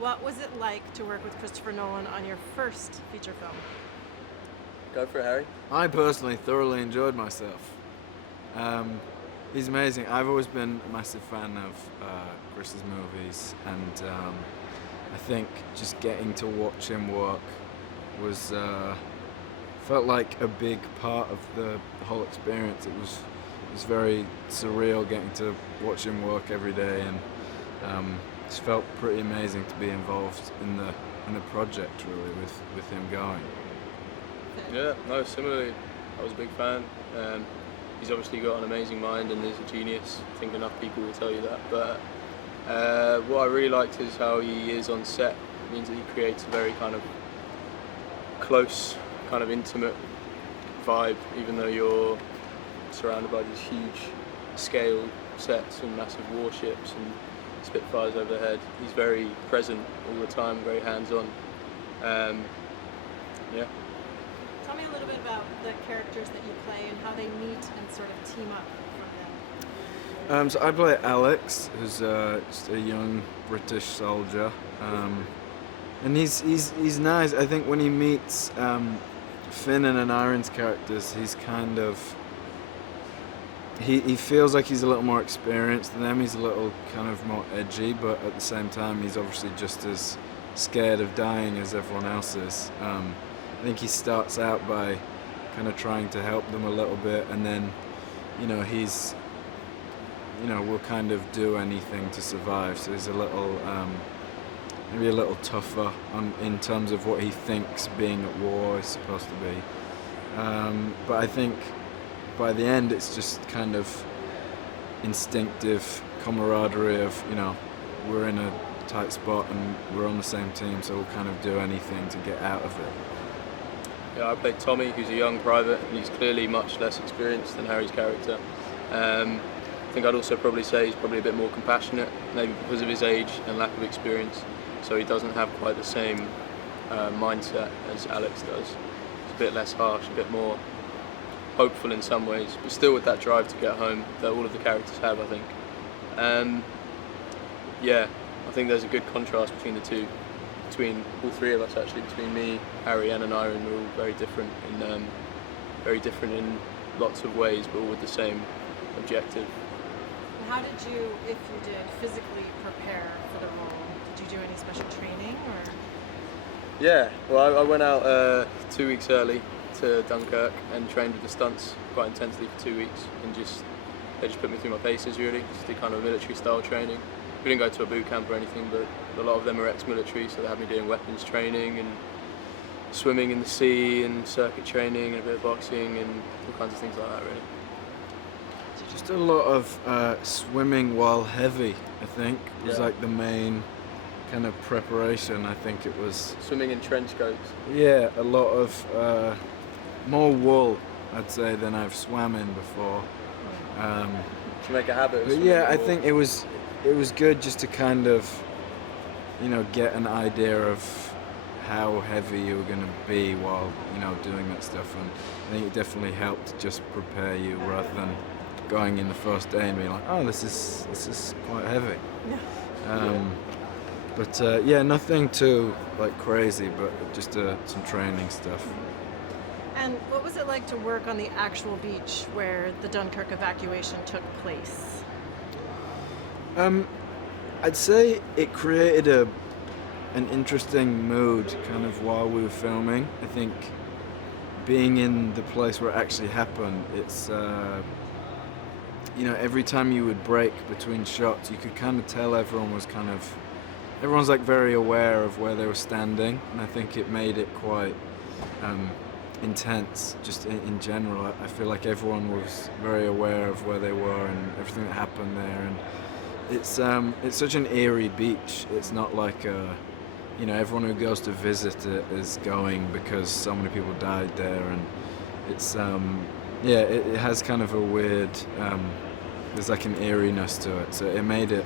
What was it like to work with Christopher Nolan on your first feature film? Go for it, Harry. I personally thoroughly enjoyed myself. He's amazing. I've always been a massive fan of Chris's movies, and I think just getting to watch him work was felt like a big part of the whole experience. It was very surreal getting to watch him work every day, and it felt pretty amazing to be involved in the project, really, with him going. Yeah, no, similarly, I was a big fan. He's obviously got an amazing mind and is a genius. I think enough people will tell you that. But what I really liked is how he is on set. It means that he creates a very kind of close, kind of intimate vibe, even though you're surrounded by these huge scale sets and massive warships and Spitfires overhead. He's very present all the time, very hands-on. Yeah. Tell me a little bit about the characters that you play and how they meet and sort of team up for them. So I play Alex, who's just a young British soldier, and he's nice. I think when he meets Finn and Aneurin's characters, he's kind of he feels like he's a little more experienced than them. He's a little kind of more edgy, but at the same time, he's obviously just as scared of dying as everyone else is. I think he starts out by kind of trying to help them a little bit, and then, he's, will kind of do anything to survive. So he's a little, maybe a little tougher in terms of what he thinks being at war is supposed to be. But I think by the end, it's just kind of instinctive camaraderie of, we're in a tight spot and we're on the same team, so we'll kind of do anything to get out of it. Yeah, I played Tommy, who's a young private, and he's clearly much less experienced than Harry's character. I think I'd also probably say he's probably a bit more compassionate, maybe because of his age and lack of experience, so he doesn't have quite the same mindset as Alex does. He's a bit less harsh, a bit more hopeful in some ways, but still with that drive to get home that all of the characters have, I think. Yeah, I think there's a good contrast between the two. Between all three of us, actually, between me, Harry, and Aneurin, we're all very different in lots of ways, but all with the same objective. And how did you, if you did, physically prepare for the role? Did you do any special training, or? Yeah, well, I went out 2 weeks early to Dunkirk and trained with the stunts quite intensely for 2 weeks, and they just put me through my paces, really, just did kind of military style training. We didn't go to a boot camp or anything, but a lot of them are ex-military, so they had me doing weapons training and swimming in the sea and circuit training and a bit of boxing and all kinds of things like that, really. Just a lot of swimming while heavy, I think, was like the main kind of preparation. I think it was swimming in trench coats. Yeah, a lot of more wool, I'd say, than I've swam in before. To make a habit of but yeah, I think it was good just to kind of, get an idea of how heavy you were going to be while, doing that stuff. And I think it definitely helped just prepare you rather than going in the first day and being like, oh, this is quite heavy. But nothing too crazy, but just some training stuff. And what was it like to work on the actual beach where the Dunkirk evacuation took place? I'd say it created an interesting mood kind of while we were filming. I think being in the place where it actually happened, it's every time you would break between shots, you could kind of tell everyone's very aware of where they were standing, and I think it made it quite intense just in general. I feel like everyone was very aware of where they were and everything that happened there, and it's such an eerie beach. It's not like everyone who goes to visit it is going because so many people died there, and it's it has kind of a weird there's like an eeriness to it, so it made the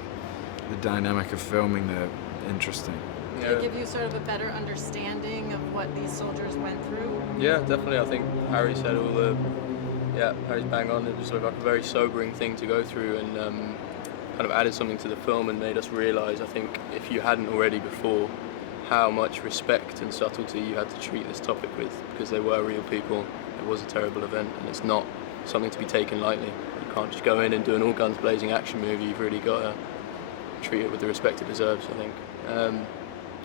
dynamic of filming there interesting. Did it give you sort of a better understanding of what these soldiers went through? Yeah, definitely. I think Harry said Harry's bang on. It was sort of like a very sobering thing to go through, and kind of added something to the film and made us realise, I think, if you hadn't already before, how much respect and subtlety you had to treat this topic with, because they were real people. It was a terrible event, and it's not something to be taken lightly. You can't just go in and do an all guns blazing action movie. You've really got to treat it with the respect it deserves, I think.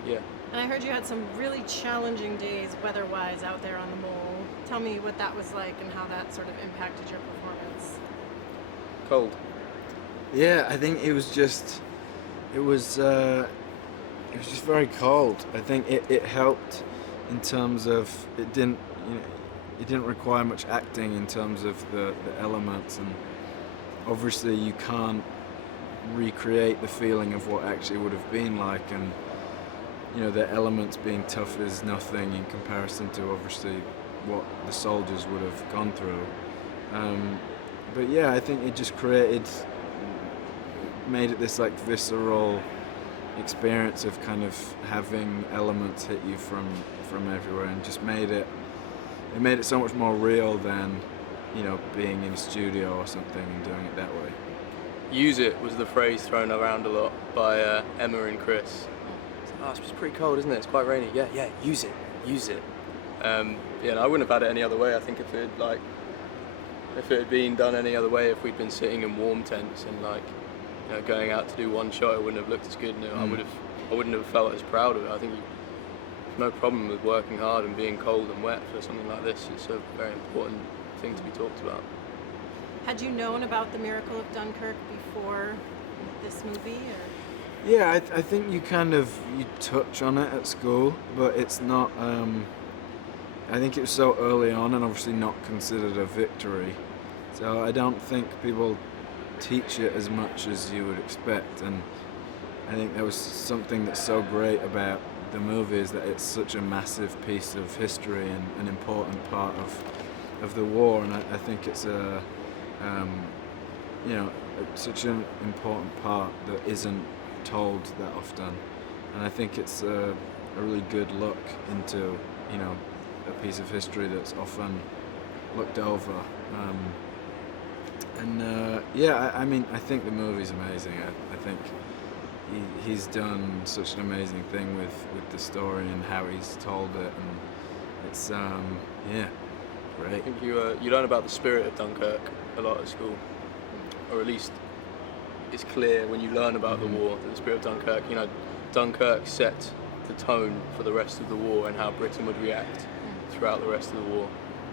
Yeah. And I heard you had some really challenging days weather-wise out there on the mole. Tell me what that was like and how that sort of impacted your performance. Cold. Yeah, I think it was just very cold. I think it helped in terms of it didn't require much acting in terms of the elements, and obviously you can't recreate the feeling of what actually would have been like, and the elements being tough is nothing in comparison to obviously what the soldiers would have gone through. But yeah, I think it just made it this like visceral experience of kind of having elements hit you from everywhere, and just made it so much more real than being in a studio or something and doing it that way. Use it was the phrase thrown around a lot by Emma and Chris. It's pretty cold, isn't it? It's quite rainy. Yeah, use it. And I wouldn't have had it any other way. I think if it had been done any other way, if we'd been sitting in warm tents and going out to do one shot, it wouldn't have looked as good. And I wouldn't have felt as proud of it. I think there's no problem with working hard and being cold and wet for something like this. It's a very important thing to be talked about. Had you known about the miracle of Dunkirk before this movie? Or? Yeah, I think you touch on it at school, but it's not. I think it was so early on and obviously not considered a victory. So I don't think people teach it as much as you would expect. And I think there was something that's so great about the movie is that it's such a massive piece of history and an important part of the war. And I think it's such an important part that isn't told that often, and I think it's a really good look into a piece of history that's often looked over. I think the movie's amazing. I think he's done such an amazing thing with the story and how he's told it, and it's great. I think you learn about the spirit of Dunkirk a lot at school, or at least it's clear when you learn about the war that the spirit of Dunkirk, Dunkirk set the tone for the rest of the war and how Britain would react throughout the rest of the war,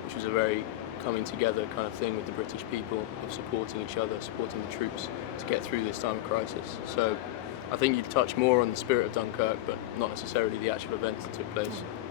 which was a very coming together kind of thing with the British people, of supporting each other, supporting the troops to get through this time of crisis. So I think you touch more on the spirit of Dunkirk, but not necessarily the actual events that took place.